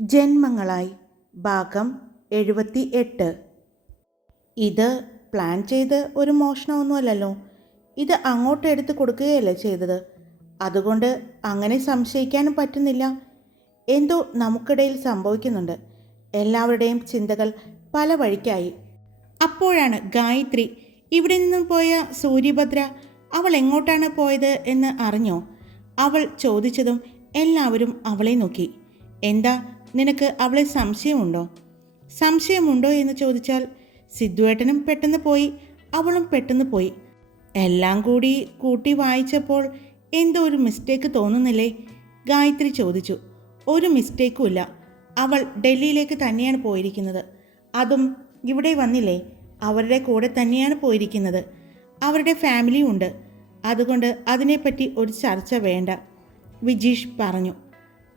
ജന്മങ്ങളായി. ഭാഗം എഴുപത്തി എട്ട് ഇത് പ്ലാൻ ചെയ്ത് ഒരു മോഷണമൊന്നുമല്ലല്ലോ. ഇത് അങ്ങോട്ട് എടുത്ത് കൊടുക്കുകയല്ലേ ചെയ്തത്? അതുകൊണ്ട് അങ്ങനെ സംശയിക്കാനും പറ്റുന്നില്ല. എന്തോ നമുക്കിടയിൽ സംഭവിക്കുന്നുണ്ട്. എല്ലാവരുടെയും ചിന്തകൾ പല വഴിക്കായി. അപ്പോഴാണ് ഗായത്രി ഇവിടെ നിന്നും പോയ സൂര്യഭദ്ര അവൾ എങ്ങോട്ടാണ് പോയത് എന്ന് അറിഞ്ഞോ? അവൾ ചോദിച്ചതും എല്ലാവരും അവളെ നോക്കി. എന്താ നിനക്ക് അവളെ സംശയമുണ്ടോ? സംശയമുണ്ടോ എന്ന് ചോദിച്ചാൽ സിദ്ധുവേട്ടനും പെട്ടെന്ന് പോയി അവളും പെട്ടെന്ന് പോയി. എല്ലാം കൂടി കൂട്ടി വായിച്ചപ്പോൾ എന്തോ ഒരു മിസ്റ്റേക്ക് തോന്നുന്നില്ലേ? ഗായത്രി ചോദിച്ചു. ഒരു മിസ്റ്റേക്കും ഇല്ല. അവൾ ഡൽഹിയിലേക്ക് തന്നെയാണ് പോയിരിക്കുന്നത്. അതും ഇവിടെ വന്നില്ലേ? അവരുടെ കൂടെ തന്നെയാണ് പോയിരിക്കുന്നത്. അവരുടെ ഫാമിലിയും ഉണ്ട്. അതുകൊണ്ട് അതിനെപ്പറ്റി ഒരു ചർച്ച വേണ്ട. വിജീഷ് പറഞ്ഞു.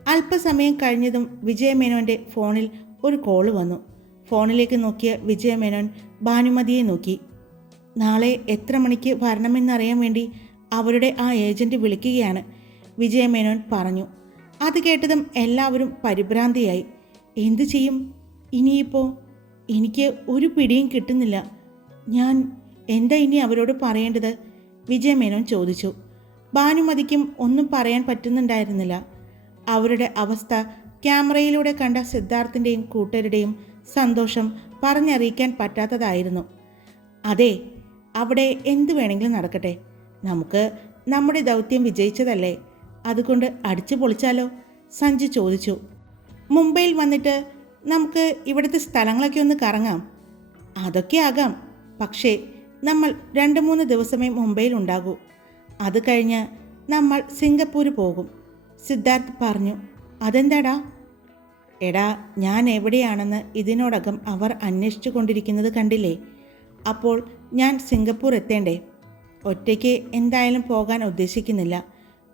അല്പസമയം കഴിഞ്ഞതും വിജയമേനോന്റെ ഫോണിൽ ഒരു കോൾ വന്നു. ഫോണിലേക്ക് നോക്കിയ വിജയമേനോൻ ഭാനുമതിയെ നോക്കി. നാളെ എത്ര മണിക്ക് വരണമെന്നറിയാൻ വേണ്ടി അവരുടെ ആ ഏജന്റ് വിളിക്കുകയാണ് വിജയമേനോൻ പറഞ്ഞു. അത് കേട്ടതും എല്ലാവരും പരിഭ്രാന്തിയായി. എന്തു ചെയ്യും? ഇനിയിപ്പോൾ എനിക്ക് ഒരു പിടിയും കിട്ടുന്നില്ല. ഞാൻ എന്താ ഇനി അവരോട് പറയേണ്ടത്? വിജയമേനോൻ ചോദിച്ചു. ഭാനുമതിക്കും ഒന്നും പറയാൻ പറ്റുന്നുണ്ടായിരുന്നില്ല. അവരുടെ അവസ്ഥ ക്യാമറയിലൂടെ കണ്ട സിദ്ധാർത്ഥിന്റെയും കൂട്ടരുടെയും സന്തോഷം പറഞ്ഞറിയിക്കാൻ പറ്റാത്തതായിരുന്നു. അതെ അവിടെ എന്തു വേണമെങ്കിലും നടക്കട്ടെ. നമുക്ക് നമ്മുടെ ദൗത്യം വിജയിച്ചതല്ലേ? അതുകൊണ്ട് അടിച്ചു പൊളിച്ചാലോ? സഞ്ജു ചോദിച്ചു. മുംബൈയിൽ വന്നിട്ട് നമുക്ക് ഇവിടുത്തെ സ്ഥലങ്ങളൊക്കെ ഒന്ന് കറങ്ങാം. അതൊക്കെ ആകാം. പക്ഷേ നമ്മൾ രണ്ട് മൂന്ന് ദിവസമേ മുംബൈയിൽ ഉണ്ടാകൂ. അത് കഴിഞ്ഞ് നമ്മൾ സിംഗപ്പൂർ പോകും. സിദ്ധാർത്ഥ് പറഞ്ഞു അതെന്താടാ? എടാ ഞാൻ എവിടെയാണെന്ന് ഇതിനോടകം അവർ അന്വേഷിച്ചു കൊണ്ടിരിക്കുന്നത് കണ്ടില്ലേ? അപ്പോൾ ഞാൻ സിംഗപ്പൂർ എത്തേണ്ടേ? ഒറ്റയ്ക്ക് എന്തായാലും പോകാൻ ഉദ്ദേശിക്കുന്നില്ല.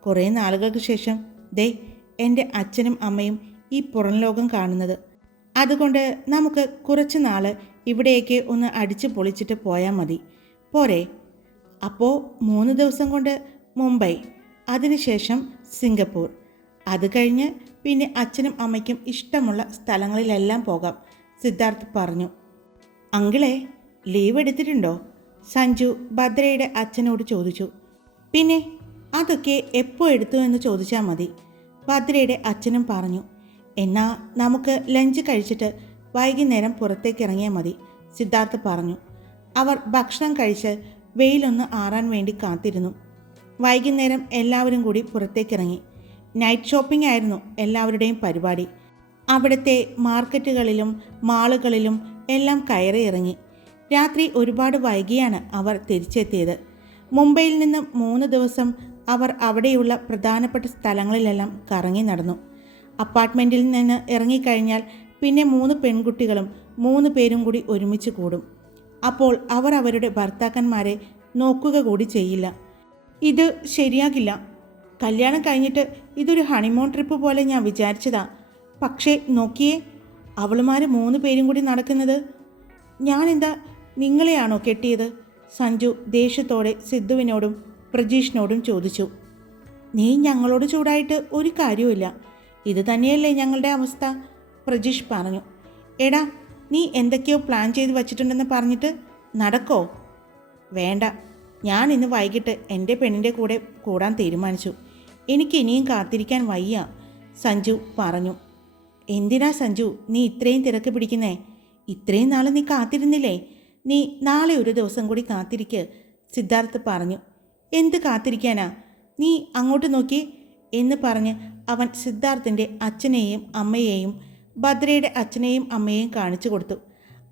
കുറേ നാളുകൾക്ക് ശേഷം ദേ എന്റെ അച്ഛനും അമ്മയും ഈ പുറം ലോകം കാണുന്നത്. അതുകൊണ്ട് നമുക്ക് കുറച്ച് നാൾ ഇവിടേക്ക് ഒന്ന് അടിച്ചു പൊളിച്ചിട്ട് പോയാൽ മതി. പോരെ? അപ്പോൾ മൂന്ന് ദിവസം കൊണ്ട് മുംബൈ അതിനുശേഷം സിംഗപ്പൂർ. അത് കഴിഞ്ഞ് പിന്നെ അച്ഛനും അമ്മയ്ക്കും ഇഷ്ടമുള്ള സ്ഥലങ്ങളിലെല്ലാം പോകാം സിദ്ധാർത്ഥ് പറഞ്ഞു. അങ്കിളെ ലീവ് എടുത്തിട്ടുണ്ടോ? സഞ്ജു ഭദ്രയുടെ അച്ഛനോട് ചോദിച്ചു. പിന്നെ അതൊക്കെ എപ്പോൾ എടുത്തു എന്ന് ചോദിച്ചാൽ മതി ഭദ്രയുടെ അച്ഛനും പറഞ്ഞു. എന്നാൽ നമുക്ക് ലഞ്ച് കഴിച്ചിട്ട് വൈകുന്നേരം പുറത്തേക്ക് ഇറങ്ങിയാൽ മതി സിദ്ധാർത്ഥ് പറഞ്ഞു. അവർ ഭക്ഷണം കഴിച്ച് വെയിലൊന്ന് ആറാൻ വേണ്ടി കാത്തിരുന്നു. വൈകുന്നേരം എല്ലാവരും കൂടി പുറത്തേക്കിറങ്ങി. നൈറ്റ് ഷോപ്പിംഗ് ആയിരുന്നു എല്ലാവരുടെയും പരിപാടി. അവിടുത്തെ മാർക്കറ്റുകളിലും മാളുകളിലും എല്ലാം കയറി ഇറങ്ങി. രാത്രി ഒരുപാട് വൈകിയാണ് അവർ തിരിച്ചെത്തിയത്. മുംബൈയിൽ നിന്ന് മൂന്ന് ദിവസം അവർ അവിടെയുള്ള പ്രധാനപ്പെട്ട സ്ഥലങ്ങളിലെല്ലാം കറങ്ങി നടന്നു. അപ്പാർട്ട്മെന്റിൽ നിന്ന് ഇറങ്ങിക്കഴിഞ്ഞാൽ പിന്നെ മൂന്ന് പെൺകുട്ടികളും മൂന്ന് പേരും കൂടി ഒരുമിച്ച് കൂടും. അപ്പോൾ അവർ അവരുടെ ഭർത്താക്കന്മാരെ നോക്കുക കൂടി ചെയ്യില്ല. ഇത് ശരിയാകില്ല. കല്യാണം കഴിഞ്ഞിട്ട് ഇതൊരു ഹണിമൂൺ ട്രിപ്പ് പോലെ ഞാൻ വിചാരിച്ചതാ. പക്ഷേ നോക്കിയേ അവളുമാർ മൂന്ന് പേരും കൂടി നടക്കുന്നത്. ഞാനെന്താ നിങ്ങളെയാണോ കെട്ടിയത്? സഞ്ജു ദേഷ്യത്തോടെ സിദ്ധുവിനോടും പ്രജീഷിനോടും ചോദിച്ചു. നീ ഞങ്ങളോട് ചൂടായിട്ട് ഒരു കാര്യവുമില്ല. ഇത് തന്നെയല്ലേ ഞങ്ങളുടെ അവസ്ഥ? പ്രജീഷ് പറഞ്ഞു. എടാ നീ എന്തൊക്കെയോ പ്ലാൻ ചെയ്ത് വച്ചിട്ടുണ്ടെന്ന് പറഞ്ഞിട്ട് നടക്കോ? വേണ്ട. ഞാൻ ഇന്ന് വൈകിട്ട് എന്റെ പെണ്ണിന്റെ കൂടെ കൂടാൻ തീരുമാനിച്ചു. എനിക്ക് ഇനിയും കാത്തിരിക്കാൻ വയ്യ സഞ്ജു പറഞ്ഞു. എന്തിനാ സഞ്ജു? നീ ഇത്രയും തിരക്ക് പിടിക്കുന്നേ? ഇത്രയും നാൾ നീ കാത്തിരുന്നില്ലേ? നീ നാളെ ഒരു ദിവസം കൂടി കാത്തിരിക്ക് സിദ്ധാർത്ഥ് പറഞ്ഞു. എന്ത് കാത്തിരിക്കാനാ? നീ അങ്ങോട്ട് നോക്കി എന്ന് പറഞ്ഞ് അവൻ സിദ്ധാർത്ഥിന്റെ അച്ഛനെയും അമ്മയെയും ഭദ്രയുടെ അച്ഛനെയും അമ്മയെയും കാണിച്ചു കൊടുത്തു.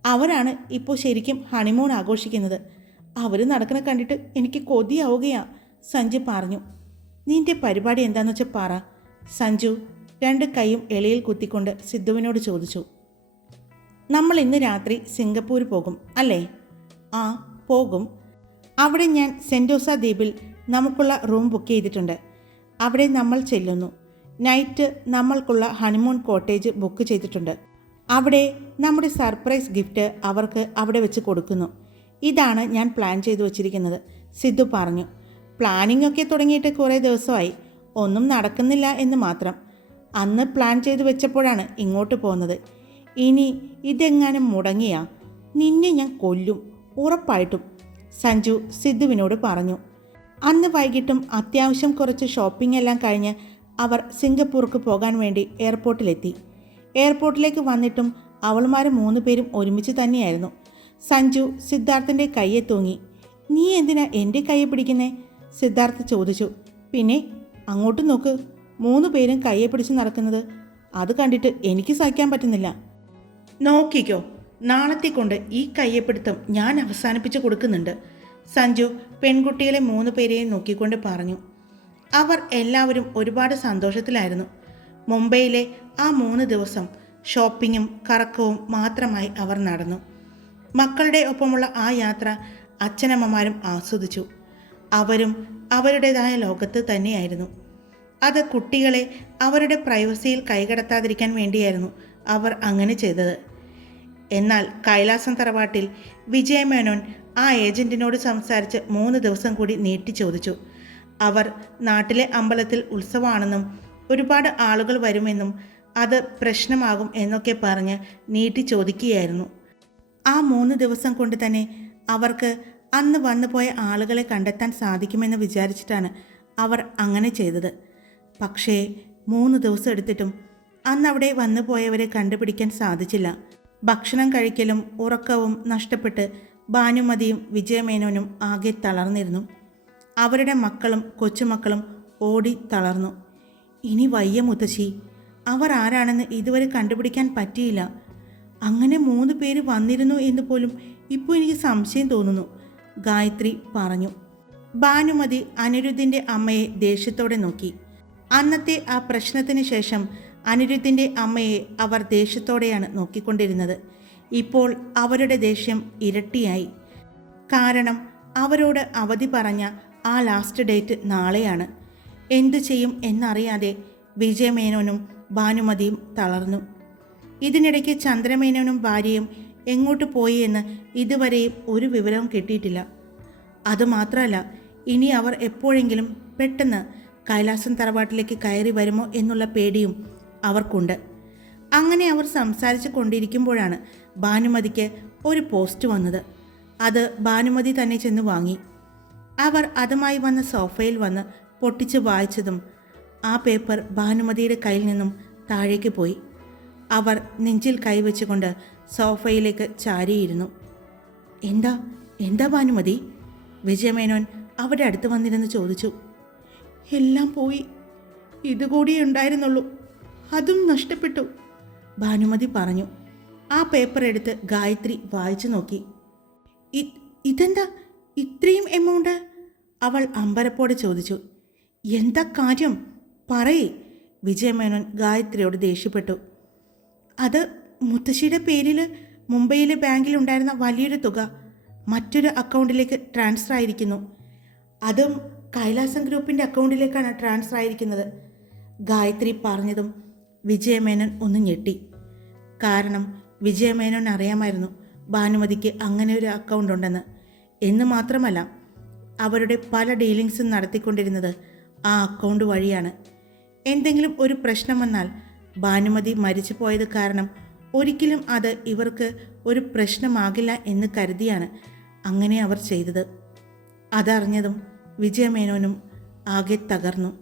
അവരാണ് ഇപ്പോൾ ശരിക്കും ഹണിമൂൺ ആഘോഷിക്കുന്നത്. അവർ നടക്കണ കണ്ടിട്ട് എനിക്ക് കൊതിയാവുകയാ. സഞ്ജു പറഞ്ഞു. നിന്റെ പരിപാടി എന്താണെന്ന് വെച്ചാൽ പറ. സഞ്ജു രണ്ട് കൈയും എളിയിൽ കുത്തിക്കൊണ്ട് സിദ്ധുവിനോട് ചോദിച്ചു. നമ്മൾ ഇന്ന് രാത്രി സിംഗപ്പൂർ പോകും അല്ലേ? ആ പോകും. അവിടെ ഞാൻ സെന്റോസ ദ്വീപിൽ നമുക്കുള്ള റൂം ബുക്ക് ചെയ്തിട്ടുണ്ട്. അവിടെ നമ്മൾ ചെല്ലുന്നു. നൈറ്റ് നമ്മൾക്കുള്ള ഹണിമൂൺ കോട്ടേജ് ബുക്ക് ചെയ്തിട്ടുണ്ട്. അവിടെ നമ്മുടെ സർപ്രൈസ് ഗിഫ്റ്റ് അവർക്ക് അവിടെ വെച്ച് കൊടുക്കുന്നു. ഇതാണ് ഞാൻ പ്ലാൻ ചെയ്തു വച്ചിരിക്കുന്നത്. സിദ്ധു പറഞ്ഞു പ്ലാനിംഗ് ഒക്കെ തുടങ്ങിയിട്ട് കുറേ ദിവസമായി. ഒന്നും നടക്കുന്നില്ല എന്ന് മാത്രം. അന്ന് പ്ലാൻ ചെയ്തു വെച്ചപ്പോഴാണ് ഇങ്ങോട്ട് പോകുന്നത്. ഇനി ഇതെങ്ങാനും മുടങ്ങിയാ? നിന്നെ ഞാൻ കൊല്ലും ഉറപ്പായിട്ടും സഞ്ജു സിദ്ധുവിനോട് പറഞ്ഞു. അന്ന് വൈകിട്ടും അത്യാവശ്യം കുറച്ച് ഷോപ്പിംഗ് എല്ലാം കഴിഞ്ഞ് അവർ സിംഗപ്പൂർക്ക് പോകാൻ വേണ്ടി എയർപോർട്ടിലെത്തി എയർപോർട്ടിലേക്ക് വന്നിട്ടും അവൾമാർ മൂന്ന് പേരും ഒരുമിച്ച് തന്നെയായിരുന്നു. സഞ്ജു സിദ്ധാർത്ഥന്റെ കയ്യെ തൂങ്ങി. നീ എന്തിനാ എന്റെ കയ്യെ പിടിക്കുന്നേ? സിദ്ധാർത്ഥ് ചോദിച്ചു. പിന്നെ അങ്ങോട്ട് നോക്ക്. മൂന്ന് പേരും കയ്യെ പിടിച്ച് നടക്കുന്നത്. അത് കണ്ടിട്ട് എനിക്ക് സഹിക്കാൻ പറ്റുന്നില്ല. നോക്കിക്കോ. നാളത്തെ കൊണ്ട് ഈ കയ്യപ്പിടുത്തം ഞാൻ അവസാനിപ്പിച്ച് കൊടുക്കുന്നുണ്ട്. സഞ്ജു പെൺകുട്ടികളെ മൂന്ന് പേരെയും നോക്കിക്കൊണ്ട് പറഞ്ഞു. അവർ എല്ലാവരും ഒരുപാട് സന്തോഷത്തിലായിരുന്നു. മുംബൈയിലെ ആ മൂന്ന് ദിവസം ഷോപ്പിങ്ങും കറക്കവും മാത്രമായി അവർ നടന്നു. മക്കളുടെ ഒപ്പമുള്ള ആ യാത്ര അച്ഛനമ്മമാരും ആസ്വദിച്ചു. അവരും അവരുടേതായ ലോകത്ത് തന്നെയായിരുന്നു. അത് കുട്ടികളെ അവരുടെ പ്രൈവസിയിൽ കൈകടത്താതിരിക്കാൻ വേണ്ടിയായിരുന്നു അവർ അങ്ങനെ ചെയ്തത്. എന്നാൽ കൈലാസം തറവാട്ടിൽ വിജയമേനോൻ ആ ഏജന്റിനോട് സംസാരിച്ച് മൂന്ന് ദിവസം കൂടി നീട്ടി ചോദിച്ചു. അവർ നാട്ടിലെ അമ്പലത്തിൽ ഉത്സവമാണെന്നും ഒരുപാട് ആളുകൾ വരുമെന്നും അത് പ്രശ്നമാകും എന്നൊക്കെ പറഞ്ഞ് നീട്ടി ചോദിക്കുകയായിരുന്നു. ആ മൂന്ന് ദിവസം കൊണ്ട് തന്നെ അവർക്ക് അന്ന് വന്നുപോയ ആളുകളെ കണ്ടെത്താൻ സാധിക്കുമെന്ന് വിചാരിച്ചിട്ടാണ് അവർ അങ്ങനെ ചെയ്തത്. പക്ഷേ മൂന്ന് ദിവസം എടുത്തിട്ടും അന്ന് അവിടെ വന്നു പോയവരെ കണ്ടുപിടിക്കാൻ സാധിച്ചില്ല. ഭക്ഷണം കഴിക്കലും ഉറക്കവും നഷ്ടപ്പെട്ട് ഭാനുമതിയും വിജയമേനോനും ആകെ തളർന്നിരുന്നു. അവരുടെ മക്കളും കൊച്ചുമക്കളും ഓടി തളർന്നു. ഇനി വയ്യ മുത്തശ്ശി അവർ ആരാണെന്ന് ഇതുവരെ കണ്ടുപിടിക്കാൻ പറ്റിയില്ല. അങ്ങനെ മൂന്ന് പേര് വന്നിരുന്നു എന്ന് പോലും ഇപ്പോൾ എനിക്ക് സംശയം തോന്നുന്നു. ഗായത്രി പറഞ്ഞു. ഭാനുമതി അനിരുദ്ധിന്റെ അമ്മയെ ദേഷ്യത്തോടെ നോക്കി. അന്നത്തെ ആ പ്രശ്നത്തിന് ശേഷം അനിരുദ്ധിന്റെ അമ്മയെ അവർ ദേഷ്യത്തോടെയാണ് നോക്കിക്കൊണ്ടിരുന്നത്. ഇപ്പോൾ അവരുടെ ദേഷ്യം ഇരട്ടിയായി. കാരണം അവരോട് അവധി പറഞ്ഞ ആ ലാസ്റ്റ് ഡേറ്റ് നാളെയാണ്. എന്തു ചെയ്യും എന്നറിയാതെ വിജയമേനോനും ഭാനുമതിയും തളർന്നു. ഇതിനിടയ്ക്ക് ചന്ദ്രമേനോനും ഭാര്യയും എങ്ങോട്ട് പോയി എന്ന് ഇതുവരെയും ഒരു വിവരവും കിട്ടിയിട്ടില്ല. അതുമാത്രമല്ല ഇനി അവർ എപ്പോഴെങ്കിലും പെട്ടെന്ന് കൈലാസം തറവാട്ടിലേക്ക് കയറി വരുമോ എന്നുള്ള പേടിയും അവർക്കുണ്ട്. അങ്ങനെ അവർ സംസാരിച്ചു കൊണ്ടിരിക്കുമ്പോഴാണ് ഭാനുമതിക്ക് ഒരു പോസ്റ്റ് വന്നത്. അത് ഭാനുമതി തന്നെ ചെന്ന് വാങ്ങി. അവർ അതുമായി വന്ന സോഫയിൽ വന്ന് പൊട്ടിച്ച് വായിച്ചതും ആ പേപ്പർ ഭാനുമതിയുടെ കയ്യിൽ നിന്നും താഴേക്ക് പോയി. അവർ നെഞ്ചിൽ കൈവച്ചുകൊണ്ട് സോഫയിലേക്ക് ചാരിയിരുന്നു. എന്താ? എന്താ ഭാനുമതി? വിജയമേനോൻ അവിടെ അടുത്ത് വന്നിരുന്ന് ചോദിച്ചു. എല്ലാം പോയി. ഇതുകൂടിയേ ഉണ്ടായിരുന്നുള്ളൂ. അതും നഷ്ടപ്പെട്ടു. ഭാനുമതി പറഞ്ഞു. ആ പേപ്പർ എടുത്ത് ഗായത്രി വായിച്ചു നോക്കി. ഇതെന്താ? ഇത്രയും എമൗണ്ട്? അവൾ അമ്പരപ്പോടെ ചോദിച്ചു. എന്താ കാര്യം? പറയേ. വിജയമേനോൻ ഗായത്രിയോട് ദേഷ്യപ്പെട്ടു. അത് മുത്തശ്ശിയുടെ പേരിൽ മുംബൈയിലെ ബാങ്കിൽ ഉണ്ടായിരുന്ന വലിയൊരു തുക മറ്റൊരു അക്കൗണ്ടിലേക്ക് ട്രാൻസ്ഫർ ആയിരിക്കുന്നു. അതും കൈലാസം ഗ്രൂപ്പിന്റെ അക്കൗണ്ടിലേക്കാണ് ട്രാൻസ്ഫർ ആയിരിക്കുന്നത്. ഗായത്രി പറഞ്ഞതും വിജയമേനൻ ഒന്ന് ഞെട്ടി. കാരണം വിജയമേനോൻ അറിയാമായിരുന്നു ഭാനുമതിക്ക് അങ്ങനെ ഒരു അക്കൗണ്ട് ഉണ്ടെന്ന്. എന്ന് മാത്രമല്ല അവരുടെ പല ഡീലിങ്സും നടത്തിക്കൊണ്ടിരുന്നത് ആ അക്കൗണ്ട് വഴിയാണ്. എന്തെങ്കിലും ഒരു പ്രശ്നം വന്നാൽ ഭാനുമതി മരിച്ചു പോയത് കാരണം ഒരിക്കലും അത് ഇവർക്ക് ഒരു പ്രശ്നമാകില്ല എന്ന് കരുതിയാണ് അങ്ങനെ അവർ ചെയ്തത്. അതറിഞ്ഞതും വിജയമേനോനും ആകെ തകർന്നു.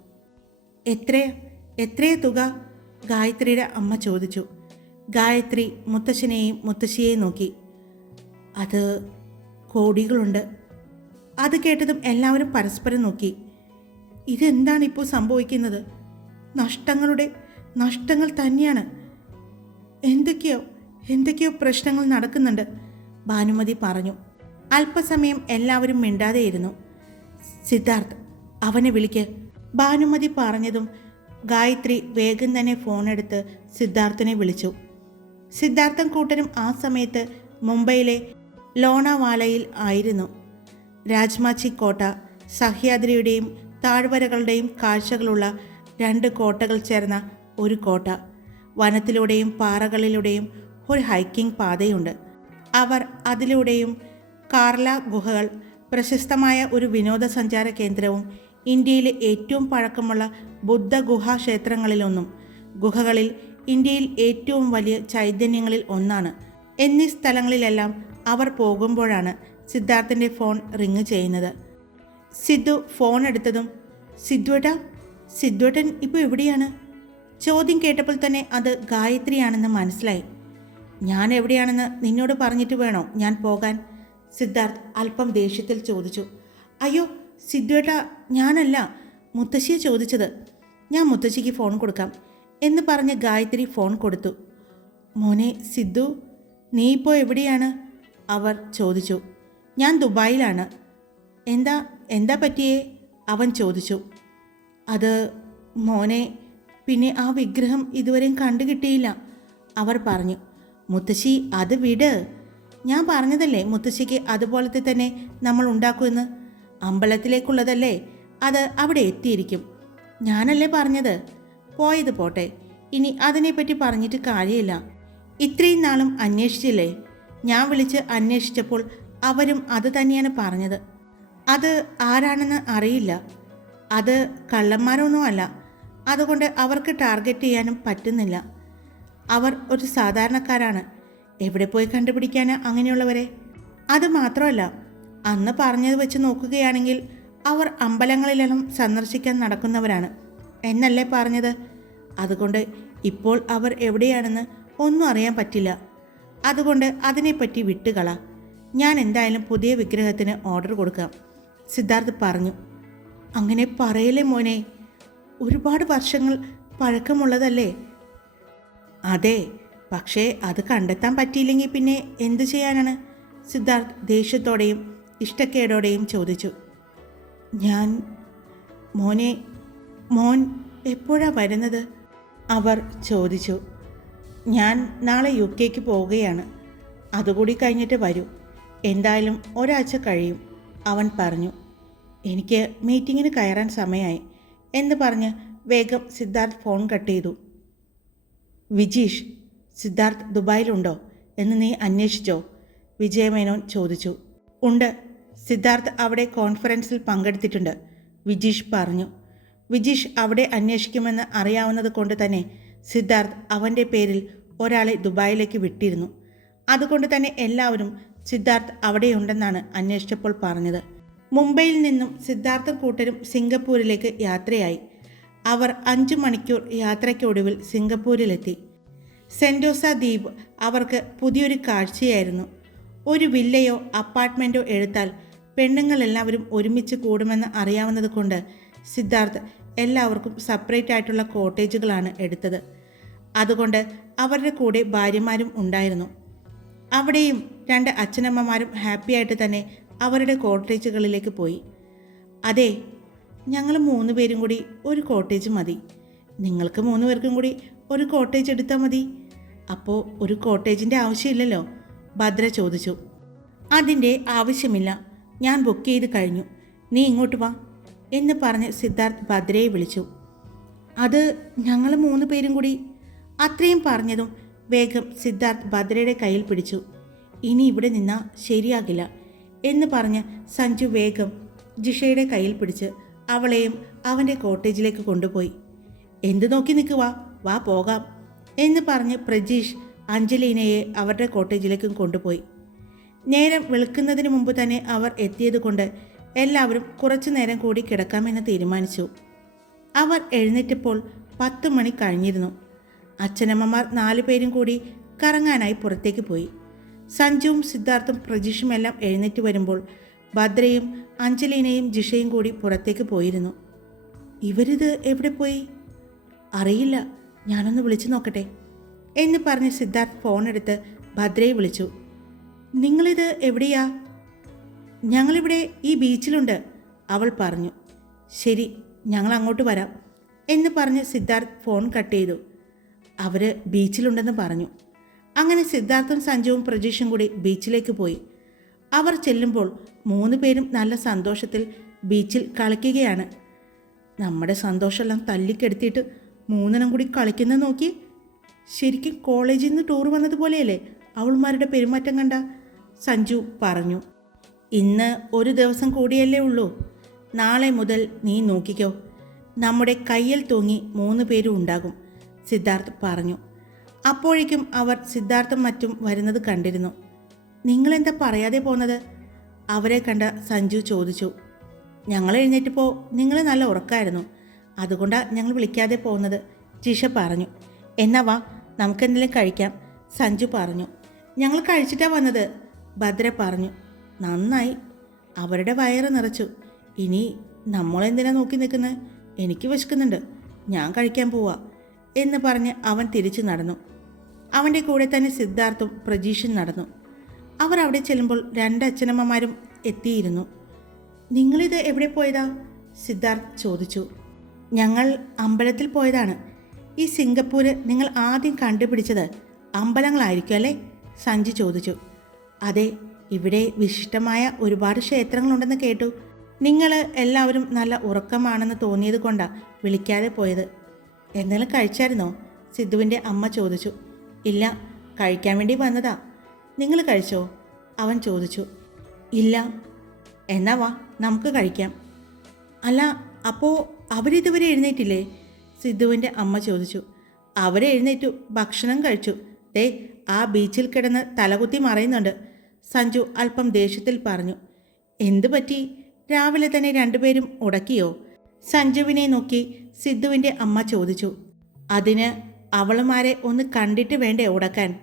എത്ര എത്രയാ തുക? ഗായത്രിയുടെ അമ്മ ചോദിച്ചു. ഗായത്രി മുത്തശ്ശനെയും മുത്തശ്ശിയെയും നോക്കി. അത് കോടികളുണ്ട്. അത് കേട്ടതും എല്ലാവരും പരസ്പരം നോക്കി. ഇതെന്താണ് ഇപ്പോൾ സംഭവിക്കുന്നത്? നഷ്ടങ്ങളുടെ നഷ്ടങ്ങൾ തന്നെയാണ്. എന്തൊക്കെയോ എന്തൊക്കെയോ പ്രശ്നങ്ങൾ നടക്കുന്നുണ്ട് ഭാനുമതി പറഞ്ഞു. അല്പസമയം എല്ലാവരും മിണ്ടാതെയിരുന്നു. സിദ്ധാർത്ഥ് അവനെ വിളിക്ക്. ഭാനുമതി പറഞ്ഞതും ഗായത്രി വേഗം തന്നെ ഫോണെടുത്ത് സിദ്ധാർത്ഥനെ വിളിച്ചു. സിദ്ധാർത്ഥൻ കൂട്ടരും ആ സമയത്ത് മുംബൈയിലെ ലോണവാലയിൽ ആയിരുന്നു. രാജ്മാച്ചി കോട്ട സഹ്യാദ്രിയുടെയും താഴ്വരകളുടെയും കാഴ്ചകളുള്ള രണ്ട് കോട്ടകൾ ചേർന്ന ഒരു കോട്ട. വനത്തിലൂടെയും പാറകളിലൂടെയും ഒരു ഹൈക്കിംഗ് പാതയുണ്ട്. അവർ അതിലൂടെയും കാർല ഗുഹകൾ പ്രശസ്തമായ ഒരു വിനോദസഞ്ചാര കേന്ദ്രവും ഇന്ത്യയിലെ ഏറ്റവും പഴക്കമുള്ള ബുദ്ധ ഗുഹാ ക്ഷേത്രങ്ങളിലൊന്നും ഗുഹകളിൽ ഇന്ത്യയിൽ ഏറ്റവും വലിയ ചൈതന്യങ്ങളിൽ ഒന്നാണ്. എന്നീ സ്ഥലങ്ങളിലെല്ലാം അവർ പോകുമ്പോഴാണ് സിദ്ധാർത്ഥിന്റെ ഫോൺ റിങ് ചെയ്യുന്നത്. സിദ്ധു ഫോൺ എടുത്തതും സിദ്ധുവേട്ടാ സിദ്ധുവേട്ടൻ ഇപ്പോൾ എവിടെയാണ്? ചോദ്യം കേട്ടപ്പോൾ തന്നെ അത് ഗായത്രിയാണെന്ന് മനസ്സിലായി. ഞാൻ എവിടെയാണെന്ന് നിന്നോട് പറഞ്ഞിട്ട് വേണോ ഞാൻ പോകാൻ? സിദ്ധാർത്ഥ് അല്പം ദേഷ്യത്തിൽ ചോദിച്ചു. അയ്യോ സിദ്ധുവേട്ട ഞാനല്ല. മുത്തശ്ശിയെ ചോദിച്ചത്. ഞാൻ മുത്തശ്ശിക്ക് ഫോൺ കൊടുക്കാം. എന്ന് പറഞ്ഞ് ഗായത്രി ഫോൺ കൊടുത്തു. മോനെ സിദ്ധു നീ ഇപ്പോൾ എവിടെയാണ്? അവർ ചോദിച്ചു. ഞാൻ ദുബായിലാണ്. എന്താ എന്താ പറ്റിയേ? അവൻ ചോദിച്ചു. അത് മോനെ പിന്നെ ആ വിഗ്രഹം ഇതുവരെയും കണ്ടു കിട്ടിയില്ല അവർ പറഞ്ഞു മുത്തശ്ശി അത് വിട്. ഞാൻ പറഞ്ഞതല്ലേ മുത്തശ്ശിക്ക് അതുപോലത്തെ തന്നെ നമ്മൾ ഉണ്ടാക്കുമെന്ന്? അമ്പലത്തിലേക്കുള്ളതല്ലേ? അത് അവിടെ എത്തിയിരിക്കും. ഞാനല്ലേ പറഞ്ഞത്? പോയത് പോട്ടെ. ഇനി അതിനെപ്പറ്റി പറഞ്ഞിട്ട് കാര്യമില്ല. ഇത്രയും നാളും അന്വേഷിച്ചില്ലേ? ഞാൻ വിളിച്ച് അന്വേഷിച്ചപ്പോൾ അവരും അത് തന്നെയാണ് പറഞ്ഞത്. അത് ആരാണെന്ന് അറിയില്ല. അത് കള്ളന്മാരൊന്നുമല്ല അതുകൊണ്ട് അവർക്ക് ടാർഗറ്റ് ചെയ്യാനും പറ്റുന്നില്ല. അവർ ഒരു സാധാരണക്കാരാണ്. എവിടെ പോയി കണ്ടുപിടിക്കാൻ അങ്ങനെയുള്ളവരെ? അത് മാത്രമല്ല അന്ന് പറഞ്ഞത് വെച്ച് നോക്കുകയാണെങ്കിൽ അവർ അമ്പലങ്ങളിലെല്ലാം സന്ദർശിക്കാൻ നടക്കുന്നവരാണ്. എന്നല്ലേ പറഞ്ഞത്? അതുകൊണ്ട് ഇപ്പോൾ അവർ എവിടെയാണെന്ന് ഒന്നും അറിയാൻ പറ്റില്ല. അതുകൊണ്ട് അതിനെപ്പറ്റി വിട്ടുകള. ഞാൻ എന്തായാലും പുതിയ വിഗ്രഹത്തിന് ഓർഡർ കൊടുക്കാം. സിദ്ധാർത്ഥ് പറഞ്ഞു. അങ്ങനെ പറയലേ മോനെ? ഒരുപാട് വർഷങ്ങൾ പഴക്കമുള്ളതല്ലേ? അതെ പക്ഷേ അത് കണ്ടെത്താൻ പറ്റിയില്ലെങ്കിൽ പിന്നെ എന്തു ചെയ്യാനാണ്? സിദ്ധാർത്ഥ് ദേഷ്യത്തോടെയും ഇഷ്ടക്കേടോടെയും ചോദിച്ചു. ഞാൻ മോനെ മോൻ എപ്പോഴാ വരുന്നത്? അവർ ചോദിച്ചു. ഞാൻ നാളെ യു കെക്ക് പോവുകയാണ്. അതുകൂടി കഴിഞ്ഞിട്ട് വരൂ. എന്തായാലും ഒരാഴ്ച കഴിയും അവൻ പറഞ്ഞു. എനിക്ക് മീറ്റിങ്ങിന് കയറാൻ സമയമായി. എന്ന് പറഞ്ഞ് വേഗം സിദ്ധാർത്ഥ് ഫോൺ കട്ട് ചെയ്തു. വിജീഷ് സിദ്ധാർത്ഥ് ദുബായിലുണ്ടോ? എന്ന് നീ അന്വേഷിച്ചോ? വിജയമേനോൻ ചോദിച്ചു. ഉണ്ട്. സിദ്ധാർത്ഥ് അവിടെ കോൺഫറൻസിൽ പങ്കെടുത്തിട്ടുണ്ട് വിജീഷ് പറഞ്ഞു. വിജീഷ് അവിടെ അന്വേഷിക്കുമെന്ന് അറിയാവുന്നത് കൊണ്ട് തന്നെ സിദ്ധാർത്ഥ് അവന്റെ പേരിൽ ഒരാളെ ദുബായിലേക്ക് വിട്ടിരുന്നു. അതുകൊണ്ട് തന്നെ എല്ലാവരും സിദ്ധാർത്ഥ് അവിടെയുണ്ടെന്നാണ് അന്വേഷിച്ചപ്പോൾ പറഞ്ഞത്. മുംബൈയിൽ നിന്നും സിദ്ധാർത്ഥ കൂട്ടരും സിംഗപ്പൂരിലേക്ക് യാത്രയായി. അവർ അഞ്ചു മണിക്കൂർ യാത്രയ്ക്കൊടുവിൽ സിംഗപ്പൂരിലെത്തി. സെന്റോസ ദ്വീപ് അവർക്ക് പുതിയൊരു കാഴ്ചയായിരുന്നു. ഒരു വില്ലയോ അപ്പാർട്ട്മെന്റോ എടുത്താൽ പെണ്ണുങ്ങളെല്ലാവരും ഒരുമിച്ച് കൂടുമെന്ന് അറിയാവുന്നത് കൊണ്ട് സിദ്ധാർത്ഥ് എല്ലാവർക്കും സെപ്പറേറ്റ് ആയിട്ടുള്ള കോട്ടേജുകളാണ് എടുത്തത്. അതുകൊണ്ട് അവരുടെ കൂടെ ഭാര്യമാരും ഉണ്ടായിരുന്നു. അവിടെയും രണ്ട് അച്ഛനമ്മമാരും ഹാപ്പിയായിട്ട് തന്നെ അവരുടെ കോട്ടേജുകളിലേക്ക് പോയി. അതെ ഞങ്ങൾ മൂന്ന് പേരും കൂടി ഒരു കോട്ടേജ് മതി. നിങ്ങൾക്ക് മൂന്ന് പേർക്കും കൂടി ഒരു കോട്ടേജ് എടുത്താൽ മതി. അപ്പോൾ ഒരു കോട്ടേജിന്റെ ആവശ്യമില്ലല്ലോ? ഭദ്ര ചോദിച്ചു. അതിന്റെ ആവശ്യമില്ല. ഞാൻ ബുക്ക് ചെയ്ത് കഴിഞ്ഞു. നീ ഇങ്ങോട്ട് വാ എന്ന് പറഞ്ഞ് സിദ്ധാർത്ഥ് ഭദ്രയെ വിളിച്ചു. അത് ഞങ്ങൾ മൂന്ന് പേരും കൂടി. അത്രയും പറഞ്ഞതും വേഗം സിദ്ധാർത്ഥ് ഭദ്രയുടെ കയ്യിൽ പിടിച്ചു. ഇനി ഇവിടെ നിന്നാൽ ശരിയാകില്ല. എന്ന് പറഞ്ഞ് സഞ്ജു വേഗം ജിഷയുടെ കയ്യിൽ പിടിച്ച് അവളെയും അവന്റെ കോട്ടേജിലേക്ക് കൊണ്ടുപോയി. എന്തു നോക്കി നിൽക്കുക വാ പോകാം എന്ന് പറഞ്ഞ് പ്രജീഷ് അഞ്ജലീനയെ അവരുടെ കോട്ടേജിലേക്കും കൊണ്ടുപോയി. നേരം വെളുക്കുന്നതിന് മുമ്പ് തന്നെ അവർ എത്തിയതുകൊണ്ട് എല്ലാവരും കുറച്ചു നേരം കൂടി കിടക്കാമെന്ന് തീരുമാനിച്ചു. അവർ എഴുന്നേറ്റപ്പോൾ പത്ത് മണി കഴിഞ്ഞിരുന്നു. അച്ഛനമ്മമാർ നാലു പേരും കൂടി കറങ്ങാനായി പുറത്തേക്ക് പോയി. സഞ്ജുവും സിദ്ധാർത്ഥും പ്രജീഷും എല്ലാം എഴുന്നേറ്റ് വരുമ്പോൾ ഭദ്രയും അഞ്ജലീനയും ജിഷയും കൂടി പുറത്തേക്ക് പോയിരുന്നു. ഇവരിത് എവിടെ പോയി? അറിയില്ല. ഞാനൊന്ന് വിളിച്ചു നോക്കട്ടെ. എന്ന് പറഞ്ഞ് സിദ്ധാർത്ഥ് ഫോൺ എടുത്ത് ഭദ്രയെ വിളിച്ചു. നിങ്ങളിത് എവിടെയാ? ഞങ്ങളിവിടെ ഈ ബീച്ചിലുണ്ട് അവൾ പറഞ്ഞു. ശരി ഞങ്ങൾ അങ്ങോട്ട് വരാം എന്ന് പറഞ്ഞ് സിദ്ധാർത്ഥ് ഫോൺ കട്ട് ചെയ്തു. അവർ ബീച്ചിലുണ്ടെന്ന് പറഞ്ഞു. അങ്ങനെ സിദ്ധാർത്ഥും സഞ്ജുവും പ്രജീഷും കൂടി ബീച്ചിലേക്ക് പോയി. അവർ ചെല്ലുമ്പോൾ മൂന്ന് പേരും നല്ല സന്തോഷത്തിൽ ബീച്ചിൽ കളിക്കുകയാണ്. നമ്മുടെ സന്തോഷമെല്ലാം തല്ലിക്കെടുത്തിയിട്ട് മൂന്നെണ്ണം കൂടി കളിക്കുന്നത് നോക്കി. ശരിക്കും കോളേജിൽ നിന്ന് ടൂർ വന്നതുപോലെയല്ലേ അവൾമാരുടെ പെരുമാറ്റം കണ്ട? സഞ്ജു പറഞ്ഞു. ഇന്ന് ഒരു ദിവസം കൂടിയല്ലേ ഉള്ളൂ. നാളെ മുതൽ നീ നോക്കിക്കോ. നമ്മുടെ കയ്യിൽ തൂങ്ങി മൂന്ന് പേരും ഉണ്ടാകും സിദ്ധാർത്ഥ് പറഞ്ഞു. അപ്പോഴേക്കും അവർ സിദ്ധാർത്ഥൻ മറ്റും വരുന്നത് കണ്ടിരുന്നു. നിങ്ങളെന്താ പറയാതെ പോന്നത്? അവരെ കണ്ട സഞ്ജു ചോദിച്ചു. ഞങ്ങൾ എഴുന്നേറ്റപ്പോൾ നിങ്ങൾ നല്ല ഉറക്കമായിരുന്നു അതുകൊണ്ടാണ് ഞങ്ങൾ വിളിക്കാതെ പോകുന്നത് ജിഷ പറഞ്ഞു. എന്നാ വാ നമുക്കെന്തെങ്കിലും കഴിക്കാം സഞ്ജു പറഞ്ഞു. ഞങ്ങൾ കഴിച്ചിട്ടാ വന്നത് ഭദ്ര പറഞ്ഞു. നന്നായി. അവരുടെ വയറ് നിറച്ചു. ഇനി നമ്മളെന്തിനാ നോക്കി നിൽക്കുന്നത് എനിക്ക് വിശക്കുന്നുണ്ട്. ഞാൻ കഴിക്കാൻ പോവാ എന്ന് പറഞ്ഞ് അവൻ തിരിച്ചു നടന്നു. അവന്റെ കൂടെ തന്നെ സിദ്ധാർത്ഥും പ്രജീഷും നടന്നു. അവർ അവിടെ ചെല്ലുമ്പോൾ രണ്ട് അച്ഛനമ്മമാരും എത്തിയിരുന്നു. നിങ്ങളിത് എവിടെ പോയതാ? സിദ്ധാർത്ഥ് ചോദിച്ചു. ഞങ്ങൾ അമ്പലത്തിൽ പോയതാണ്. ഈ സിംഗപ്പൂര് നിങ്ങൾ ആദ്യം കണ്ടുപിടിച്ചത് അമ്പലങ്ങളായിരിക്കും അല്ലേ? സഞ്ജു ചോദിച്ചു. അതെ ഇവിടെ വിശിഷ്ടമായ ഒരുപാട് ക്ഷേത്രങ്ങളുണ്ടെന്ന് കേട്ടു. നിങ്ങൾ എല്ലാവരും നല്ല ഉറക്കമാണെന്ന് തോന്നിയത് കൊണ്ടാണ് വിളിക്കാതെ പോയത്. എന്തെങ്കിലും കഴിച്ചായിരുന്നോ? സിദ്ധുവിന്റെ അമ്മ ചോദിച്ചു. ഇല്ല കഴിക്കാൻ വേണ്ടി വന്നതാ. നിങ്ങൾ കഴിച്ചോ? അവൻ ചോദിച്ചു. ഇല്ല എന്നാ വാ നമുക്ക് കഴിക്കാം. അല്ല അപ്പോൾ അവരിതുവരെ എഴുന്നേറ്റില്ലേ? സിദ്ധുവിന്റെ അമ്മ ചോദിച്ചു. അവരെ എഴുന്നേറ്റു ഭക്ഷണം കഴിച്ചു. ദേ ആ ബീച്ചിൽ കിടന്ന് തലകുത്തി മറയുന്നുണ്ട്. സഞ്ജു അല്പം ദേഷ്യത്തിൽ പറഞ്ഞു. എന്തു പറ്റി? രാവിലെ തന്നെ രണ്ടുപേരും ഉടക്കിയോ? സഞ്ജുവിനെ നോക്കി സിദ്ധുവിന്റെ അമ്മ ചോദിച്ചു. അതിന് അവളുമാരെ ഒന്ന് കണ്ടിട്ട് വേണ്ടേ ഉടക്കാൻ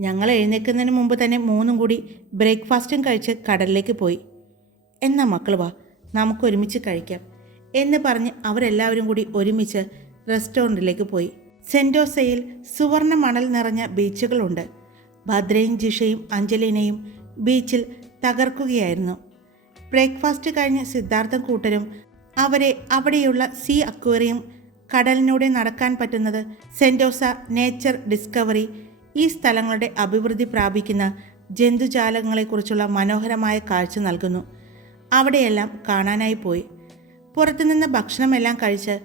ഞങ്ങൾ എഴുന്നേൽക്കുന്നതിന് മുമ്പ് തന്നെ മൂന്നും കൂടി ബ്രേക്ക്ഫാസ്റ്റും കഴിച്ച് കടലിലേക്ക് പോയി. എന്നാ മക്കൾ വാ നമുക്ക് ഒരുമിച്ച് കഴിക്കാം. എന്ന് പറഞ്ഞ് അവരെല്ലാവരും കൂടി ഒരുമിച്ച് റെസ്റ്റോറന്റിലേക്ക് പോയി. സെന്റോസയിൽ സുവർണ മണൽ നിറഞ്ഞ ബീച്ചുകളുണ്ട്. ഭദ്രയും ജിഷയും അഞ്ജലിനെയും ബീച്ചിൽ തകർക്കുകയായിരുന്നു. ബ്രേക്ക്ഫാസ്റ്റ് കഴിഞ്ഞ് സിദ്ധാർത്ഥം കൂട്ടരും അവരെ അവിടെയുള്ള സീ അക്വേറിയം കടലിനൂടെ നടക്കാൻ പറ്റുന്നത് സെന്റോസ നേച്ചർ ഡിസ്കവറി ഈ സ്ഥലങ്ങളുടെ അഭിവൃദ്ധി പ്രാപിക്കുന്ന ജന്തുജാലങ്ങളെക്കുറിച്ചുള്ള മനോഹരമായ കാഴ്ച നൽകുന്നു. അവിടെയെല്ലാം കാണാനായി പോയി. പുറത്തുനിന്ന് ഭക്ഷണമെല്ലാം കഴിച്ച്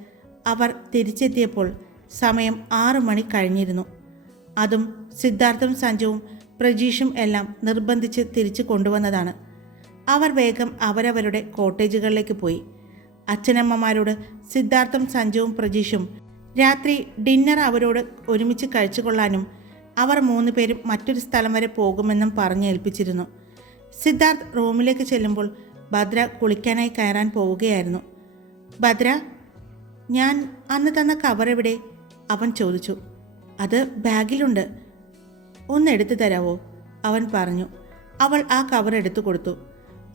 അവർ തിരിച്ചെത്തിയപ്പോൾ സമയം ആറു മണി കഴിഞ്ഞിരുന്നു. അതും സിദ്ധാർത്ഥും സഞ്ജുവും പ്രജീഷും എല്ലാം നിർബന്ധിച്ച് തിരിച്ചു കൊണ്ടുവന്നതാണ്. അവർ വേഗം അവരവരുടെ കോട്ടേജുകളിലേക്ക് പോയി. അച്ഛനമ്മമാരോട് സിദ്ധാർത്ഥും സഞ്ജുവും പ്രജീഷും. രാത്രി ഡിന്നർ അവരോട് ഒരുമിച്ച് കഴിച്ചുകൊള്ളാനും അവർ മൂന്ന് പേരും മറ്റൊരു സ്ഥലം വരെ പോകുമെന്നും പറഞ്ഞേൽപ്പിച്ചിരുന്നു സിദ്ധാർത്ഥ് റൂമിലേക്ക് ചെല്ലുമ്പോൾ ഭദ്ര കുളിക്കാനായി കയറാൻ പോവുകയായിരുന്നു. ഭദ്ര ഞാൻ അന്ന് തന്ന കവർ എവിടെ? അവൻ ചോദിച്ചു. അത് ബാഗിലുണ്ട്. ഒന്ന് എടുത്തു തരാവോ? അവൻ പറഞ്ഞു. അവൾ ആ കവർ എടുത്തു കൊടുത്തു.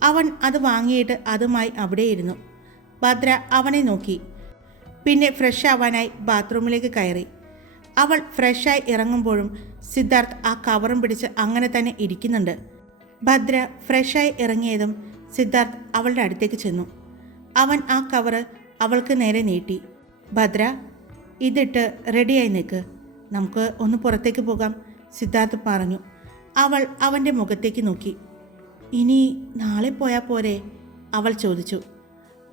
അവൻ അത് വാങ്ങിയിട്ട് അതുമായി അവിടെയിരുന്നു. ഭദ്ര അവനെ നോക്കി. പിന്നെ ഫ്രഷ് ആവാനായി ബാത്റൂമിലേക്ക് കയറി. അവൾ ഫ്രഷായി ഇറങ്ങുമ്പോഴും സിദ്ധാർത്ഥ് ആ കവറും പിടിച്ച് അങ്ങനെ തന്നെ ഇരിക്കുന്നുണ്ട്. ഭദ്ര ഫ്രഷായി ഇറങ്ങിയതും സിദ്ധാർത്ഥ് അവളുടെ അടുത്തേക്ക് ചെന്നു. അവൻ ആ കവറ് അവൾക്ക് നേരെ നീട്ടി. ഭദ്ര ഇതിട്ട് റെഡിയായി നിൽക്ക്. നമുക്ക് ഒന്ന് പുറത്തേക്ക് പോകാം സിദ്ധാർത്ഥ് പറഞ്ഞു. അവൾ അവന്റെ മുഖത്തേക്ക് നോക്കി. ഇനി നാളെ പോയാൽ പോരെ? അവൾ ചോദിച്ചു.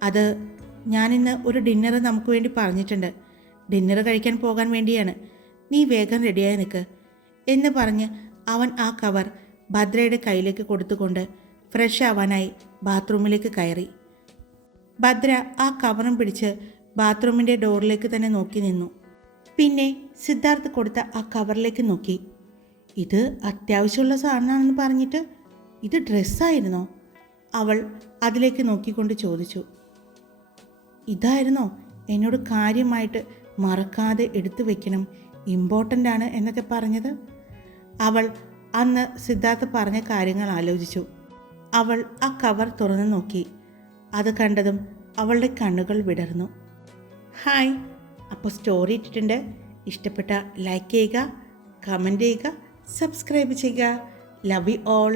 അത് ഞാനിന്ന് ഒരു ഡിന്നർ നമുക്ക് വേണ്ടി പറഞ്ഞിട്ടുണ്ട്. ഡിന്നർ കഴിക്കാൻ പോകാൻ വേണ്ടിയാണ്. നീ വേഗം റെഡിയായി നിൽക്ക് എന്ന് പറഞ്ഞ് അവൻ ആ കവർ ഭദ്രയുടെ കയ്യിലേക്ക് കൊടുത്തുകൊണ്ട് ഫ്രഷ് ആവാനായി ബാത്റൂമിലേക്ക് കയറി. ഭദ്ര ആ കവറും പിടിച്ച് ബാത്റൂമിന്റെ ഡോറിലേക്ക് തന്നെ നോക്കി നിന്നു. പിന്നെ സിദ്ധാർത്ഥ് കൊടുത്ത ആ കവറിലേക്ക് നോക്കി. ഇത് അത്യാവശ്യമുള്ള സാധനമാണെന്ന് പറഞ്ഞിട്ട് ഇത് ഡ്രസ്സായിരുന്നോ? അവൾ അതിലേക്ക് നോക്കിക്കൊണ്ട് ചോദിച്ചു. ഇതായിരുന്നോ? എന്നോട് കാര്യമായിട്ട് മറക്കാതെ എടുത്തു വയ്ക്കണം ഇമ്പോർട്ടന്റ് ആണ് എന്നൊക്കെ പറഞ്ഞത്. അവൾ അന്ന് സിദ്ധാർത്ഥ് പറഞ്ഞ കാര്യങ്ങൾ ആലോചിച്ചു. അവൾ ആ കവർ തുറന്നു നോക്കി. അത് കണ്ടതും അവളുടെ കണ്ണുകൾ വിടർന്നു. ഹായ് അപ്പോൾ സ്റ്റോറി ഇട്ടിട്ടുണ്ട്. ഇഷ്ടപ്പെട്ട ലൈക്ക് ചെയ്യുക കമന്റ് ചെയ്യുക സബ്സ്ക്രൈബ് ചെയ്യുക. Love you all